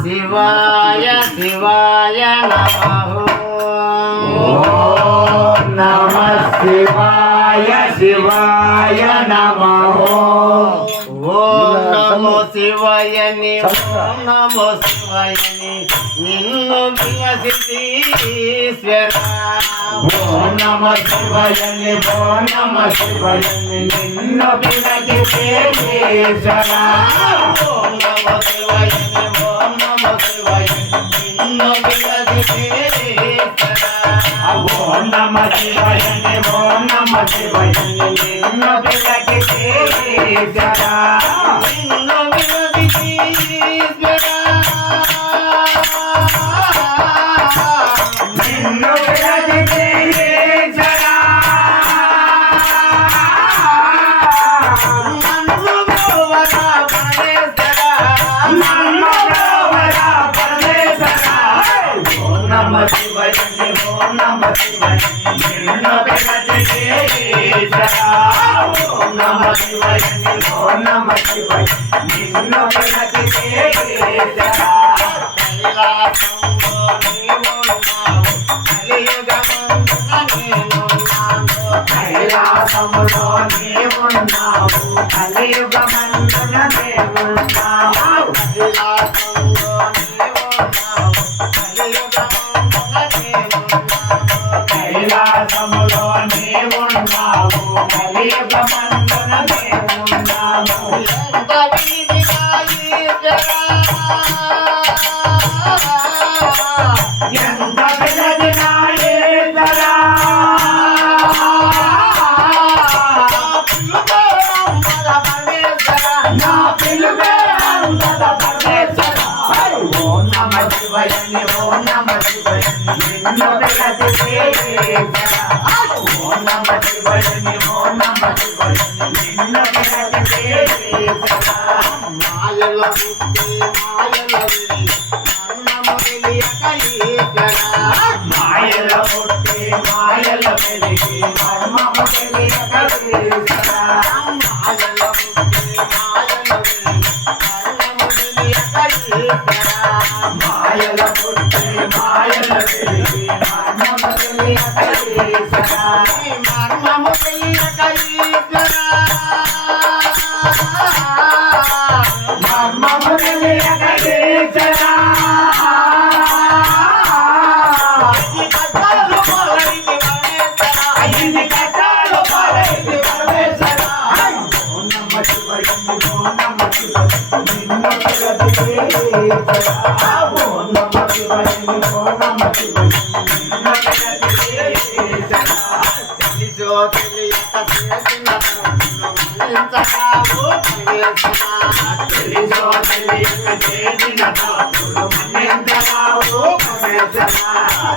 శివాయ శివాయ నమః. ఓం నమః శివాయ శివాయ నమః. ఓం నమో శివాయని ఓం నమో శివాయని నిన్ను విలసితి ఈశ్వర. ఓం నమః శివాయని ఓం నమః శివాయని నిన్ను విలసితి ఈశ్వర. ఓం నమో శివాయని ఓం నమో శివాయని నిన్ను విలసితి ఈశ్వర. ఓం నమః శివాయని ఓం నమః శివాయని నిన్ను విలసితి ఈశ్వర. నిన్ను విలసితి ఈశ్వర. నిన్ను విలసితి ఈశ్వర. నన్ను బ్రోవరా పరమేశ్వర. నన్ను బ్రోవరా పరమేశ్వర. ఓం నమః శివాయని ఓం నమః శివాయని నిన్ను విలసితి ఈశ్వర. ఓం నమః శివాయని ఓం నమః శివాయని నిన్ను విలసితి ఈశ్వర. కైలాసంలో నీవున్నావు, కలియుగమందున నేనున్నాను. కైలాసములో నీవున్నావు, కలియుగమందున దేవున్నావు. కైలాసంలో నీవున్నావు, కలియుగమందున నేనున్నాను. కైలాసములో నీవున్నావు, కలియుగమందున దేవున్నావు. ఎంత వీధిగా ఈశ్వరా. ఎంత విలసినా ఈశ్వరా. నా పిలుపే అంబర పరమేశ్వర. ఓం నమః శివాయని ఓం నమః శివాయని నిన్ను విలసితి ఈశ్వర. ఓం నమః శివాయని ఓం నమః శివాయని నిన్ను విలసితి ఈశ్వర. మాయల పుట్టి మాయల వెళ్ళి మర్మము తెలియక ఈశ్వరా. మాయల పుట్టి మాయల వెలిగి మర్మము తెలియక ఈశ్వర. మాయల పుట్టి మాయల వెళ్ళి మర్మము తెలియక ఈశ్వరా. మాయల పుట్టి మాయల వెలిగి మర్మము తెలియక ఈశ్వర. మర్మము తెలియక ఈశ్వరా. మర్మము తెలియక ఈశ్వర. ఇది కష్టాలు మొదలైంది పరమేశ్వర. అయ్యింది కష్టాలు పడైంది పరమేశ్వర. ఓం నమః శివాయని ఓం నమః శివాయని నిన్ను విలసితి ఈశ్వర. ఓం నమః శివాయని ఓం నమః శివాయని నిన్ను విలసితి ఈశ్వర. తెలిసో తెలియక చేసిన తప్పులు మన్నించరావు పరమేశ్వర. తెలిసో తెలియక చేసిన తప్పులు మన్నించరావు పరమేశ్వర.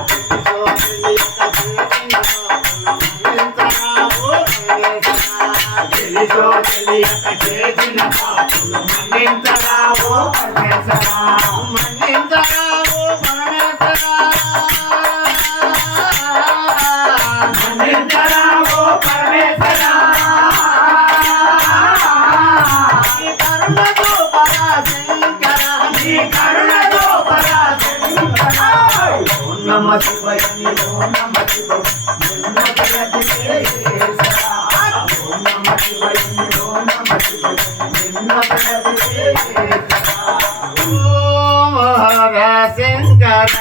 తెలిసో తెలియక చేసిన తప్పులు మన్నించరావు పరమేశ్వర. తెలిసో తెలియక చేసిన తప్పులు మన్నించరావు పరమేశ్వర. మన్నించరావు పరమేశ్వర. మన్నించరావు పరమేశ్వర. ఈ కరుణతో పరాశంకర. నీ కరుణతో పరాశంకర. ఓం నమః శివాయని ఓం నమః శివాయని నిన్ను విలసితి ఈశ్వర. ఓం నమః శివాయని ఓం నమః శివాయని నిన్ను విలసితి ఈశ్వర. ఓం హర శంకర